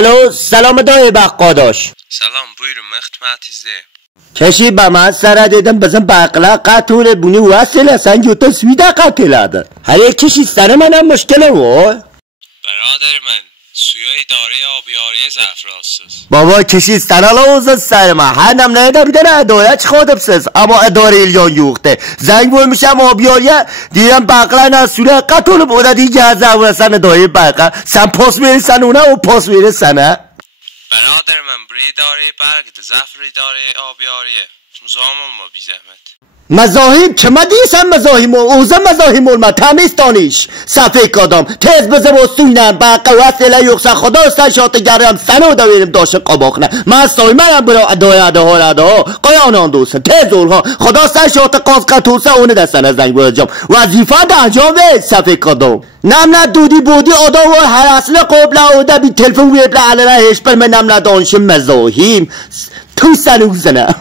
الو سلام دایی بقاداش. Salam, buyurun, xidmətinizdə. Keşi bana sana dedim bizim bakla katule bunu vasile sen yuta svida kateladı. Her kişi sana bana müşkile var. Beraber mən suya idarə abiyariyə zərf rastsız. Baba kişi sana la olsun sarma. Hanım neyde bir tane adaya çıkıyordupsuz ama adare ilyon yoktu. Zeng vurmuşam abiyariye diyorum bakla nasule katolup ona diyeceğiz avrasan adayı bakla. Sen post verirsen ona o post verir sana. Beraber mən bir idarə bərqdir, zərf idarə abiyariyə. Muzam olma bir zəhmət. مزاحم چه مدیسم مزاحم اوزه مزاحم ما تمیز دانیش صفحه کدام تز بزر و سوینم با قواسله یکسا خدا سشات گرم سنو دویرم داشت قباخنه من سایمنم برا ادای ها قیان آن دوست تز اولها خدا سشات قاز قطوسه اونه دستن زنگ برجام وظیفه ده انجام به صفحه کدام نم دودی بودی آدا و هر اصل قبل آده بی تلفون ویبل علنه هشپل من نم دانش مزاحم تو سنو زنه